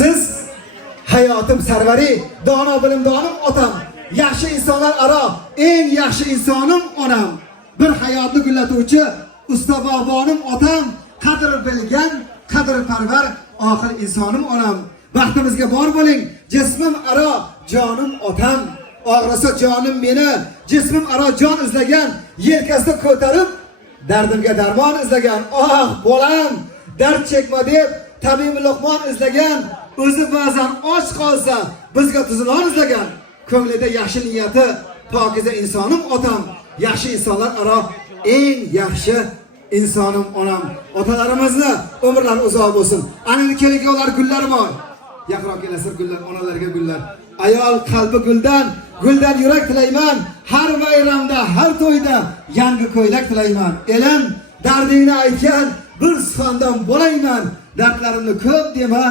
Siz hayotim sarvari, dono bilimdonim otam, yaxshi insonlar aro eng yaxshi insonim onam. Bir hayotni gullatuvchi usta bog'bonim otam, qadr bilgan, qadr parvar oxir insonim onam. Baxtimizga bor bo'ling, jismim aro jonim otam. Og'risa jonim meni, jismim aro jon izlagan, yelkasida ko'tarib dardimga darmon izlagan. Oh, bolam, dard chekma deb tabib Luqmon izlagan, o'zi ba'zan och qolsa bizga tuzilon izlagan. Ko'nglida yaxshi niyati pokiza insonim otam, yaxshi insonlar aro eng yaxshi insonim onam. Otalarimizni umrlari uzoq bo'lsin. Anil kelinglar gullar bor. Yaqinroq kelasizlar gullar, onalarga gullar. Ayol qalbi guldan, guldan yurak tilayman. Har bayramda, har to'yda yangi ko'ylak tilayman. Elim dardingni aytgan bir suxandon bo'layman. Dardlarimni ko'p dema.